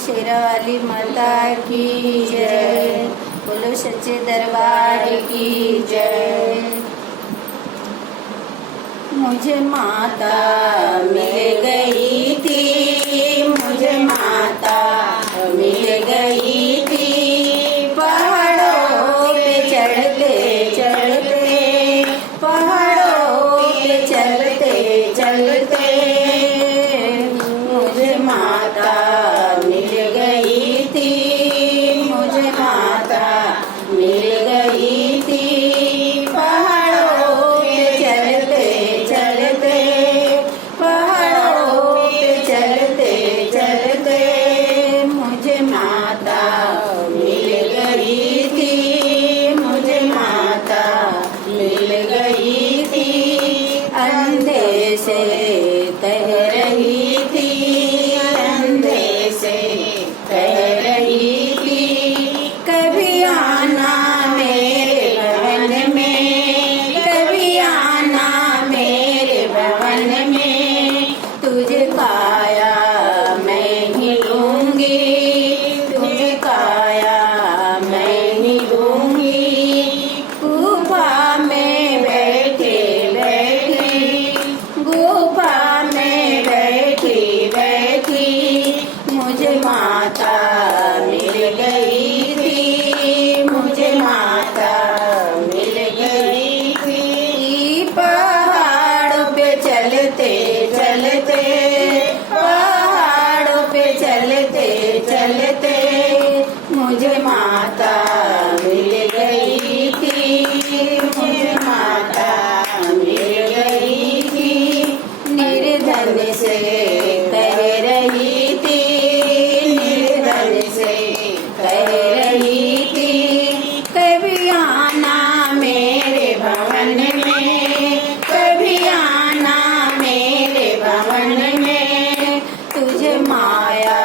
शेरावाली माता की जय। बोलो सच्चे दरबार की जय। मुझे माता मिल गई थी, मुझे माता मिल गई थी। पहाड़ों पे चढ़ते चढ़ते, पहाड़ों पे चलते चलते, मुझे माता मिल गई थी, मुझे माता मिल गई थी। पहाड़ों पे चलते चलते, पहाड़ों पे चलते चलते, मुझे माता मिल गई थी, मुझे माता मिल गई थी। अंधे से कह रही थी, अंधे से कह रही थी, कभी आना मेरे भवन में, कभी आना मेरे भवन में। तुझे काया मैं ही लूंगी, तुझे काया मैं ही लूंगी। गुफा में बैठे बैठी, गुफा में बैठी बैठी, मुझे माता मिल गई थी, मुझे माता मिल गई थी। पहाड़ों पे चलते चलते, पहाड़ों पे चलते चलते, मुझे माता मिल गई थी, मुझे माता मिल गई थी। निर्धन से कह रही थी, निर्धन से कह रही थी, कभी आना मेरे भवन में, कभी आना मेरे भवन में। तुझे माया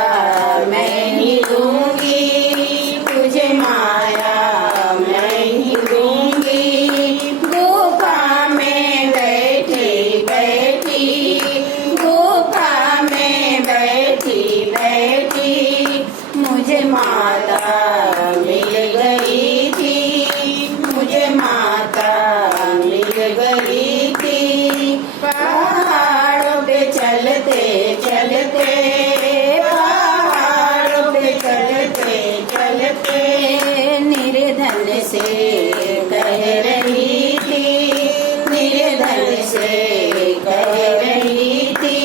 मैं ही दूंगी, तुझे माया मैं ही दूंगी। गुफा में बैठी बैठी, गुफा में बैठी बैठी, मुझे माता मिल गई थी, मुझे माता मिल गई थी। पहाड़ों पे चलते चलते, पहाड़ों पे चलते चलते, निर्धन से कह रही थी, निर्धन से कह रही थी,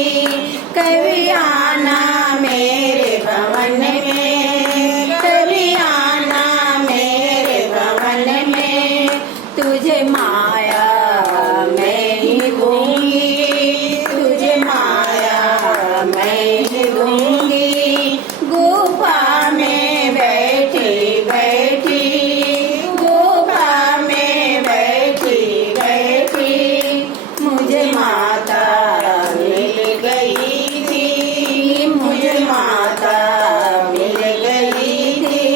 कभी आना मेरे भवन में, कभी आना मेरे भवन में। तुझे माया मैं ही दूंगी, तुझे माया मैं ही दूंगी। गुफा में बैठी बैठी, गुफा में बैठी बैठी, मुझे माता मिल गई थी, मुझे माता मिल गई थी।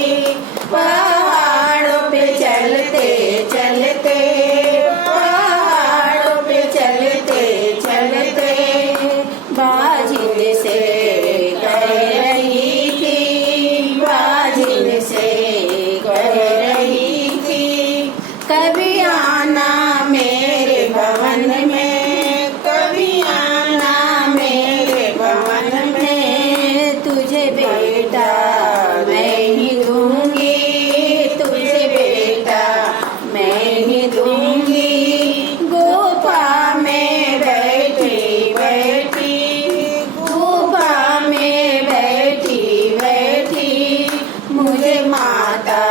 पहाड़ों पे चलते चलते, पहाड़ों पे चलते चलते, बाजिन से कह रही थी, बाजिन से कह रही थी, कभी आना मेरे भवन में, कभी आना मेरे भवन में। तुझे बेटा मैं ही दूंगी, तुझे बेटा मैं ही दूंगी। गुफा में बैठी बैठी, गुफा में बैठी बैठी, मुझे माता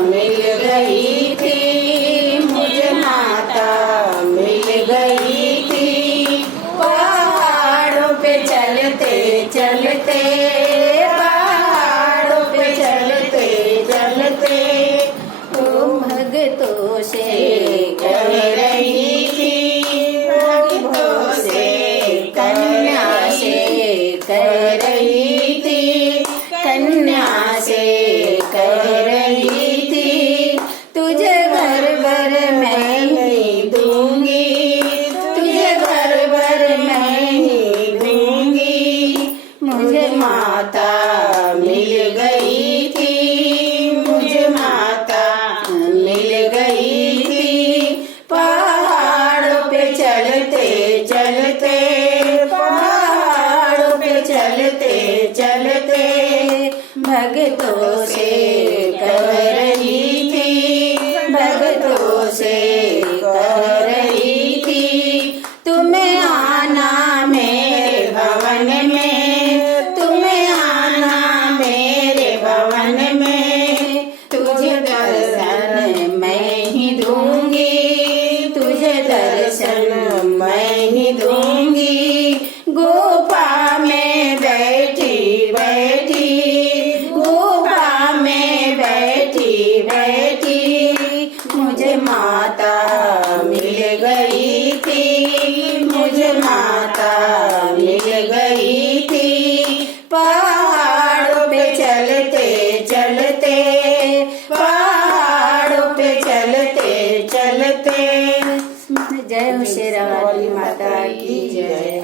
मिल गई थी, मुझे माता मिल गई थी। पहाड़ों पे चलते चलते, पहाड़ों पे चलते मिल गई थी, मुझे माता मिल गई थी। पहाड़ों पे चलते चलते, पहाड़ों पे चलते चलते, भक्तों से कह रही थी, भक्तों से कह रही थी, तुम्हें आना मेरे भवन में, तुम्हें आना मेरे भवन में। तुझे दर्शन मैं ही दूंगी, तुझे दर्शन मैं ही दूंगी। गुफा में बैठी बैठी, गुफा में बैठी बैठी, मुझे माता मिल गई थी, मुझे माता मिल गई थी। पहाड़ों पे चलते चलते, पहाड़ों पे चलते चलते। जय हो शेरावाली माता की जय।